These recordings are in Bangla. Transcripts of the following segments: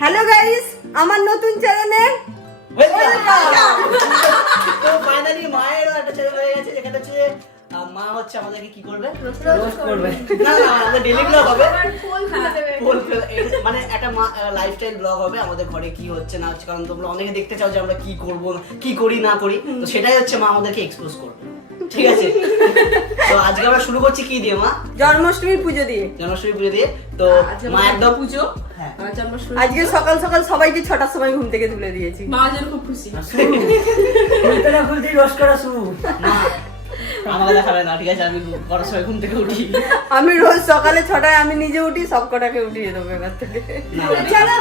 হ্যালো গাইস, আমার নতুন চ্যানেলে ওয়েলকাম। তো ফাইনালি মায়ের একটা চ্যানেল হয়ে গেছে যেখানে হচ্ছে মা হচ্ছে আমাদেরকে কি করবে, রোস্ট করবে। না না, আমাদের ডেইলি ব্লগ হবে, মানে একটা লাইফস্টাইল ব্লগ হবে আমাদের ঘরে কি হচ্ছে না হচ্ছে, কারণ তোমরা অনেকে দেখতে চাও যে আমরা কি করব, কি করি না করি, তো সেটাই হচ্ছে মা আমাদেরকে এক্সপোজ করবে। ঠিক আছে, তো আজকে আমরা শুরু করছি কি দিয়ে মা? জন্মাষ্টমীর পুজো দিয়ে। জন্মাষ্টমী পুজো দিয়ে। তো মা একদম পুজো। হ্যাঁ, আজকে সকাল সকাল সবাইকে 6টার সময় ঘুম থেকে তুলে দিয়েছি। মা যেন খুব খুশি। মা আমাকে দেখাবে না, ঠিক আছে? আমি করার সময় ঘুম থেকে উঠি। আমি রোজ সকালে 6টায় আমি নিজে উঠি, সব কটাকে উঠিয়ে দেবো এবার থেকে। চলো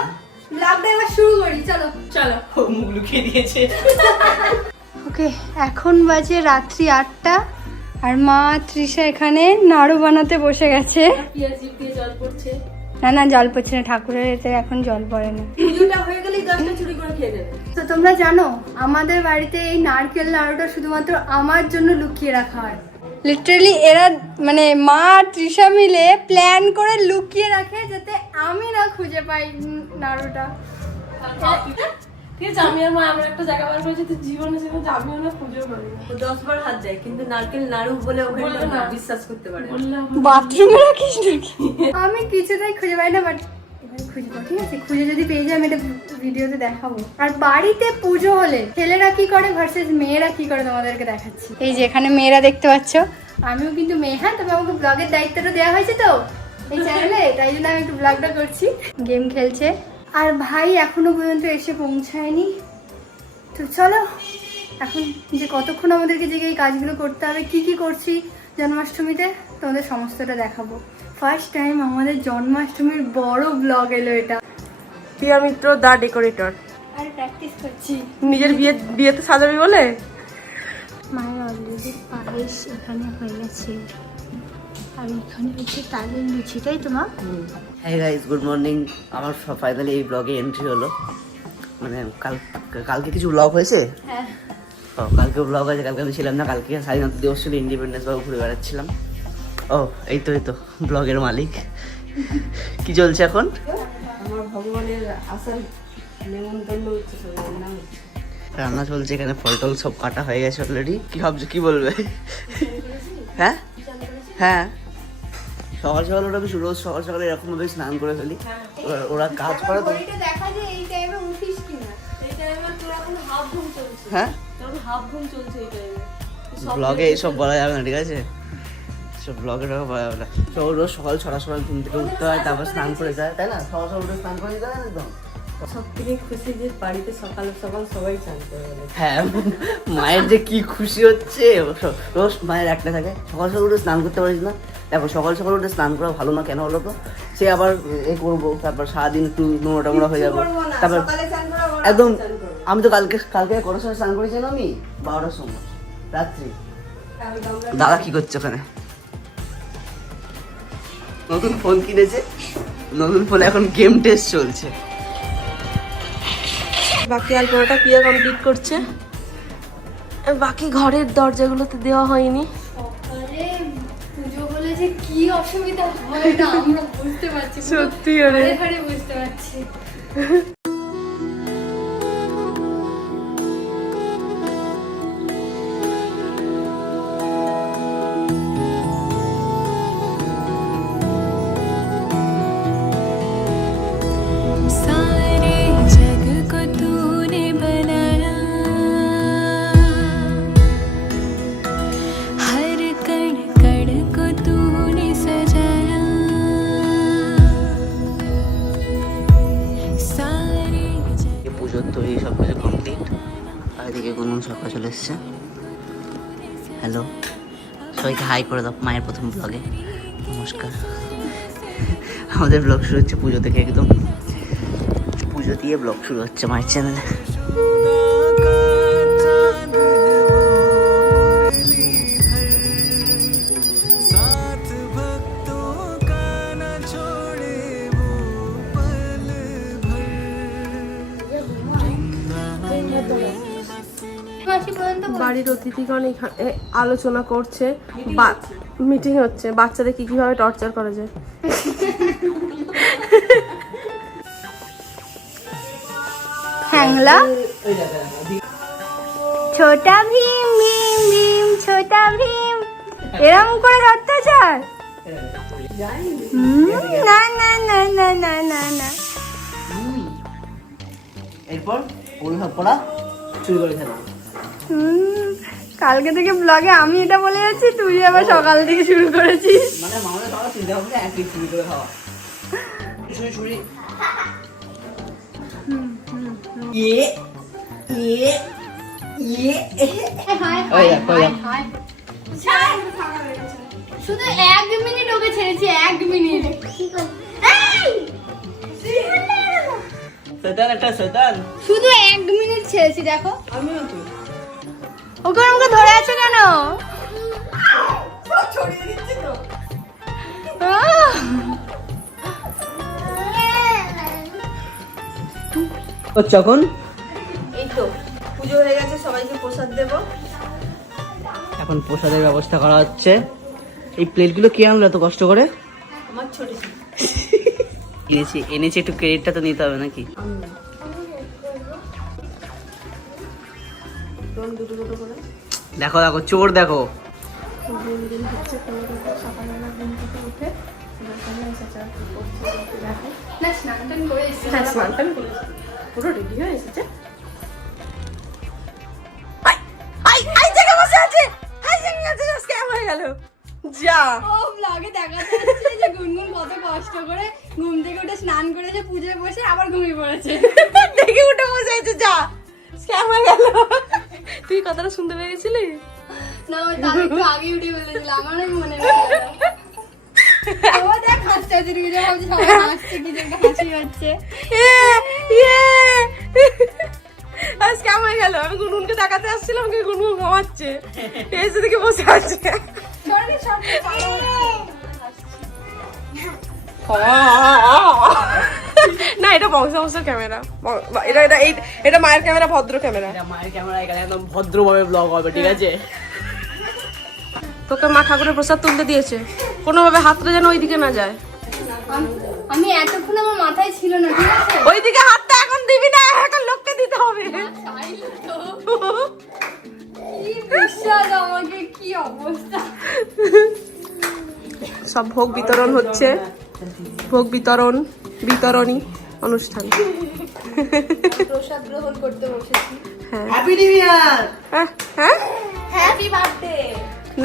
ব্লগটা এবার শুরু করি, চলো চলো। ও মুখ লুকিয়ে দিয়েছে। ওকে। এখন বাজে রাত্রি 8টা আর মা তৃষা এখানে নাড়ু বানাতে বসে গেছে। পিয়াজ দিয়ে জল পড়ছে। না না, জল পড়ছে না, ঠাকুরের এতে এখন জল পড়ে না। পুজোটা হয়ে গেলেই 10টা চুরি করে খেয়ে নেবে। তো তোমরা জানো আমাদের বাড়িতে এই নারকেল নাড়ুটা শুধুমাত্র আমার জন্য লুকিয়ে রাখা হয়। লিটারালি এরা মানে মা আর তৃষা মিলে প্ল্যান করে লুকিয়ে রাখে যাতে আমি না খুঁজে পাই নাড়ুটা। ঠিক আছে, আমি আর মা আমরা একটা জায়গা বার করেছি, তো জীবনে সেখানে আমিও না পুজো করি না। 10 বার হাত যায় কিন্তু নারকেল নাড়ু বলে ওখানে বললো না। বিশ্বাস করতে পারে। বললাম বাথরুমে রাখিস নাকি? আমি কিছুতেই খুঁজে পাই না, বাট এবার খুঁজবো, ঠিক আছে? খুঁজে যদি পেয়ে যাই আমি এটা ভিডিওতে দেখাবো। আর বাড়িতে পুজো হলে ছেলেরা কি করে ভার্সেস মেয়েরা কি করে তোমাদেরকে দেখাচ্ছি। এই যে এখানে মেয়েরা দেখতে পাচ্ছ, আমিও কিন্তু মেয়ে। হ্যাঁ, তবে আমাকে ব্লগের দায়িত্বটা দেওয়া হয়েছে তো এই চ্যানেলে, তাই জন্য আমি একটু ব্লগটা করছি। গেম খেলছে আর ভাই এখনো পর্যন্ত এসে পৌঁছায়নি। তো চলো এখন যে কতক্ষণ আমাদেরকে যে এই কাজগুলো করতে হবে, কি কি করছি জন্মাষ্টমীতে তোমাদের সমস্তটা দেখাবো। ফার্স্ট টাইম আমাদের জন্মাষ্টমীর বড় ব্লগ এলো এটা। প্রিয়া মিত্র দা ডেকোরেটর। আর প্র্যাকটিস করছি নিজের বিয়েতে সাজাবি বলে। মায়ের অলরেডি পায়েস এখানে হয়ে গেছে আর এখানে হচ্ছে তালের লুচি, তাই তো মা? হ্যাঁ গাইস, গুড মর্নিং। আমার ফাইনালি এই ব্লগে এন্ট্রি হলো। মানে কালকে কিছু ব্লগ হয়েছে। হ্যাঁ, ও কালকে ব্লগ হয়েছে, কালকে আমি ছিলাম না। কালকে স্বাধীনতা দিবস ছিল, ইন্ডিপেন্ডেন্স বাবু ঘুরে বেড়াচ্ছিলাম। ও এই তো ব্লগের মালিক। কি চলছে এখন? আমার ভগবানের আসার নেমন্তন্ন হচ্ছে, রান্না হচ্ছে। রান্না চলছে এখানে, ফল টল সব কাটা হয়ে গেছে অলরেডি। কি ভাবছো, কি বলবে? হ্যাঁ হ্যাঁ, সকাল সকাল ওটা আমি রোজ সকাল সকালে এরকম ভাবে স্নান করে ফেলি। ওরা কাজ করে তো। ঘড়িটা দেখা যায় এই টাইমে উঠিস কিনা। এই টাইমে তোর এখন হাফ ঘুম চলছে। হ্যাঁ, তোর হাফ ঘুম চলছে এই টাইমে। ব্লগে এইসব বলা যাবে না, ঠিক আছে? সব ব্লগে বলা যাবে না। তো রোজ সকাল 6টার সময় ঘুম থেকে উঠতে হয়, তারপর স্নান করে যায়, তাই না? সকাল সকাল উঠে স্নান করে যায় না একদম। সব থেকে খুশি যে বাড়িতে সকাল সকাল সবাই চান করে গেলে। হ্যাঁ, মায়ের যে কি খুশি হচ্ছে। রোজ মায়ের একটা থাকে, সকাল সকাল উঠে স্নান করতে পারিস না। দেখো, সকাল সকাল উঠে স্নান করা ভালো না, কেন বলো তো? সে আবার এ করবো, তারপর সারাদিন একটু নোংরা হয়ে যাবো। তারপর একদম আমি তো কালকে কটার সময় স্নান করেছিলাম? আমি 12টার সময় রাত্রি। দাদা কি করছে ওখানে? নতুন ফোন কিনেছে, নতুন ফোনে এখন গেম টেস্ট চলছে। বাকি আলপনাটা পিয়া কমপ্লিট করছে। বাকি ঘরের দরজাগুলোতে দেওয়া হয়নি। সকালে পুজো বলে যে কি অসুবিধা হয় না আমরা বুঝতে পারছি, সত্যি ঘরে ঘরে বুঝতে পারছি। सारे जग को तूने बनाया, हर कण कण को तूने सजाया, सारे जग। পুজোর তো এই সব কিছু কমপ্লিট। আর এদিকে গুনগুন সকাল চলে এসছে। হ্যালো, সবাইকে হাই করে দাও মায়ের প্রথম ব্লগে। নমস্কার। আমাদের ব্লগ শুরু হচ্ছে পুজো থেকে, একদম পুজো দিয়ে ব্লগ শুরু হচ্ছে মায়ের চ্যানেলে। বাড়ির অতিথিগণ এখানে আলোচনা করছে, মিটিং হচ্ছে বাচ্চাদের কিভাবে টর্চার করা যায়। হ্যাংলা ওই দেখো, ছোটা ভীম ভীম ভীম ছোটা ভীম এরম করে ধরতে চায়? না না না না না না না। এরপর ওগুলো সব পড়া শুরু করে খেলা। কালকে থেকে ব্লগে আমি এটা বলে যাচ্ছি, তুই আবার সকাল থেকে শুরু করেছিস। মানে মামাদের খাওয়া চিন্তা ভাবনা একই শুরু করে খাওয়া। শুরু শুরু ইয়ে ইয়ে ইয়ে ওই দেখ, ওই দেখ। শুধু 1 মিনিট ওকে ছেড়েছি, 1 মিনিট। শয়তান একটা শয়তান। শুধু 1 মিনিট ছেড়েছি, দেখো। আমিও তো ওকে আমাকে ধরে আছো কেন? যখন এই তো পুজো হয়ে গেছে, সবাইকে প্রসাদ দেবো। এখন প্রসাদের ব্যবস্থা করা হচ্ছে। এই প্লেটগুলো কে আনলো এত কষ্ট করে? আমার ছোট ছিল। এনেছি একটু ক্রেডিটটা তো নিতে হবে নাকি? দেখো দেখো চোর দেখো। না স্নান টান করে এসেছি। হ্যাঁ, স্নান টান করেছি, পুরো রেডি হয়ে এসেছে। যা ও ব্লগে দেখাতে যাচ্ছে যে গুনগুন কত কষ্ট করে ঘুম থেকে উঠে স্নান করেছে, পুজোয় বসে আবার ঘুমিয়ে পড়েছে। দেখে উঠে বসে আছে, যা স্ক্যাম হয়ে গেল। তুই কথাটা শুনতে পেয়েছিলি? না ওই তার একটু আগে উঠে বলেছিল, আমার মনে নেই। ও দেখ হাসতে হাসতে রুজা ভাবছে সবাই হাসছে, কি যে একটা হাসি হচ্ছে। স্ক্যাম হয়ে গেল। আমি গুনগুনকে দেখাতে আসছিলাম, কি গুনগুন ঘুমাচ্ছে, এসে দেখে বসে আছে। সরে সরে না, এটা বংশ ক্যামেরা, এটা এটা এটা মায়ের ক্যামেরা, ভদ্র ক্যামেরা। এটা মায়ের ক্যামেরা, এখানে একদম ভদ্রভাবে ব্লগ হবে, ঠিক আছে? তোকে মা ঠাকুরের প্রসাদ তুলতে দিয়েছে, কোনোভাবে হাতটা যেন ওইদিকে না যায়। আমি এতক্ষণ আমার মাথায় ছিল না, ঠিক আছে? ওইদিকে হাতটা এখন দিবি না, এখন লোককে দিতে হবে। কি বিশ্বাস আমাকে, কি অবস্থা। সব ভোগ বিতরণ হচ্ছে, ভোগ বিতরণী অনুষ্ঠান। প্রসাদ গ্রহণ করতে বসেছি। হ্যাঁ হ্যাপি নিউ ইয়ার। হ্যাঁ হ্যাঁ হ্যাপি বার্থডে।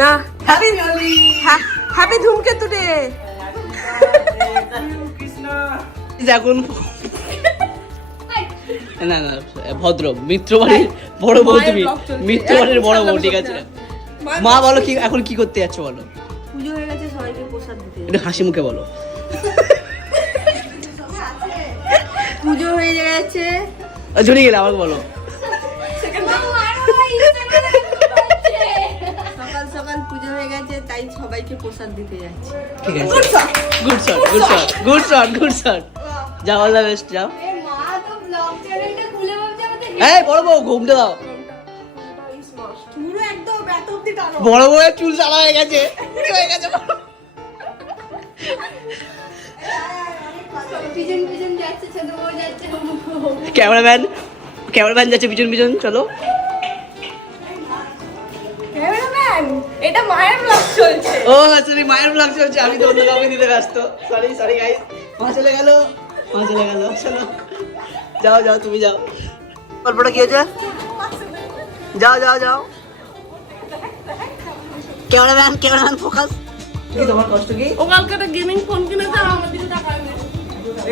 না, হ্যাপি হোলি। হ্যাপি ধূমকেতু ডে। এখন না না ভদ্র মিত্রবাড়ির বড় বউ, তুমি মিত্রবাড়ির বড় বউ, ঠিক আছে? মা বলো কি এখন কি করতে যাচ্ছ বলো? পুজো হয়ে গেছে, সবাইকে প্রসাদ দিতে। একটু হাসি মুখে বলো। পুজো হয়ে গেছে, ঝুড়ি গেলে আমাকে বলো। সকাল সকাল পুজো হয়ে গেছে, তাই সবাইকে প্রসাদ দিতে যাচ্ছি। ঠিক আছে, good shot good shot good shot good shot. যাও, অল দ্য বেস্ট, যাও। মা তো ব্লগ চ্যানেলটা খুলে ভাবছে আমাদের এই বড় বউ ঘুমতে দাও। পুরো একদম এত অব্দি টানো। বড় বউয়ের চুল চালা হয়ে গেছে, হয়ে গেছে। পিছন পিছন যাচ্ছে, ছোট বউ যাচ্ছে। ক্যামেরাম্যান যাচ্ছে পিছন পিছন, চলো। ক্যামেরাম্যান, এটা মায়ের ব্লগ চলছে। ও আচ্ছা, মায়ের ব্লগ চলছে, আমি তো অন্য কাউকে দিতে ব্যস্ত। সরি গাইস, মা চলে গেল। চলো যাও যাও, তুমি যাও। গল্পটা কি হয়েছে? যাও যাও যাও। Cameraman focus. কি তোমার কষ্ট কি? ও কালকে একটা গেমিং ফোন কিনেছে, আর আমার দিকে তাকায় না।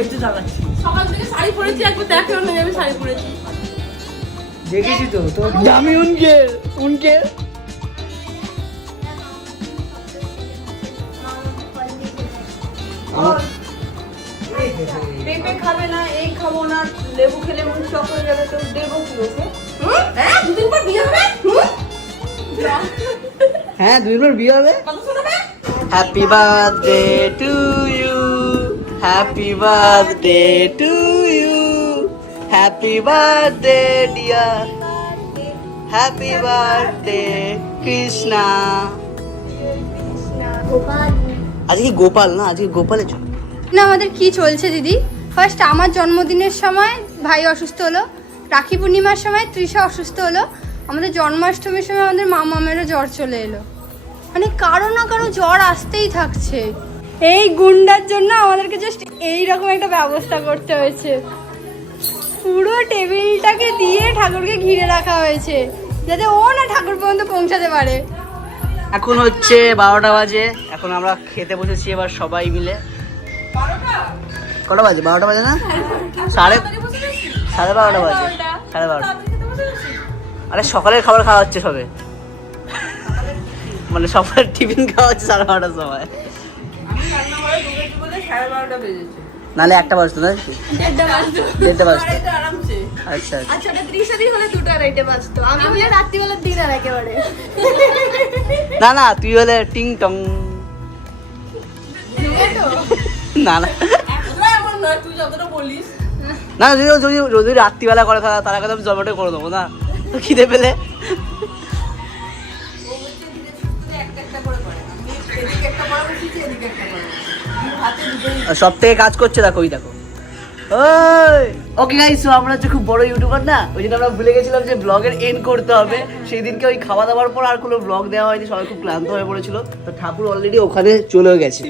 একটু তাকাচ্ছি, সকাল থেকে শাড়ি পরেছি, একবার দেখেও না আমি শাড়ি পরেছি। দেখেছি তো আমি উনকে পেঁপে খাবে না, এই খাবো না, লেবু খেলে মুখ চক হয়ে যাবে, তো দেবো কি ওকে? হ্যাঁ, দুদিন পর বিয়ে হবে। হ্যাঁ 2 দিন পর বিয়ে হবে। কত শোনাবে? Happy birthday to you, happy birthday to you, happy birthday dear, happy birthday Krishna. আজকে গোপাল না, আজকে গোপালের জন্য। না আমাদের কি চলছে দিদি? ফার্স্ট আমার জন্মদিনের সময় ভাই অসুস্থ হলো, রাখি পূর্ণিমার সময় তৃষা অসুস্থ হলো, আমাদের জন্মাষ্টমীর সময় আমাদের মামামেরও জ্বর চলে এলো। মানে কারো না কারো জ্বর আসতেই থাকছে। এই গুন্ডার জন্য আমাদেরকে জাস্ট এইরকম একটা ব্যবস্থা করতে হয়েছে। পুরো টেবিলটাকে দিয়ে ঠাকুরকে ঘিরে রাখা হয়েছে যাতে ও না ঠাকুর পর্যন্ত পৌঁছাতে পারে। এখন হচ্ছে 12টা বাজে, এখন আমরা খেতে বসেছি এবার সবাই মিলে। কটা বাজে? 12টা বাজে না? সাড়ে 12টা বাজে, 12:30। আরে সকালের খাবার খাওয়া হচ্ছে সবে, মানে সকালের টিফিন খাওয়া হচ্ছে 12:30টার সময়। নাহলে 1টা বাজতো না? 1:30 বাজতো। আচ্ছা আচ্ছা ওটা 30 হলে 2টা রাইটে বাজতো, আমি হলে রাত্রিবেলার ডিনার একেবারে। না না, তুই হলে টিং টং। না না তুই যতটা বলিস না, যদি রাত্রিবেলা করে তার কথা আমি জমাটো করে দেবো না, তো খিদে পেলে। সব থেকে কাজ করছে দেখো, ওই দেখো। ওকে গাইস, সো আমরা হচ্ছে খুব বড় ইউটিউবার না, ওই জন্য আমরা ভুলে গেছিলাম যে ব্লগের এন্ড করতে হবে। সেই দিনকে ওই খাওয়া দাওয়ার পর আর কোনো ব্লগ দেওয়া হয়নি, সবাই খুব ক্লান্ত হয়ে পড়েছিল। তো ঠাকুর অলরেডি ওখানে চলে গেছে,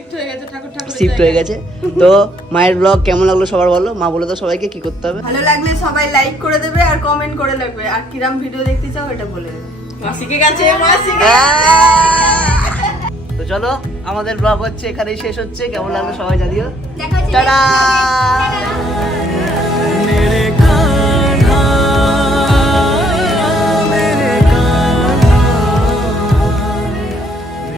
শিফট হয়ে গেছে। তো মায়ের ব্লগ কেমন লাগলো সবার বলো, মা বলে তো সবাইকে কি করতে হবে। ভালো লাগলে সবাই লাইক করে দেবে আর কমেন্ট করে লাগবে, আর কিরাম ভিডিও দেখতে চাও এটা বলে দেবে। মাসিকে গেছে, মাসিকে। তো চলো, আমাদের ব্লগ হচ্ছে এখানেই শেষ হচ্ছে। কেমন লাগলো সবাই জানিও। দেখা হচ্ছে টাটা।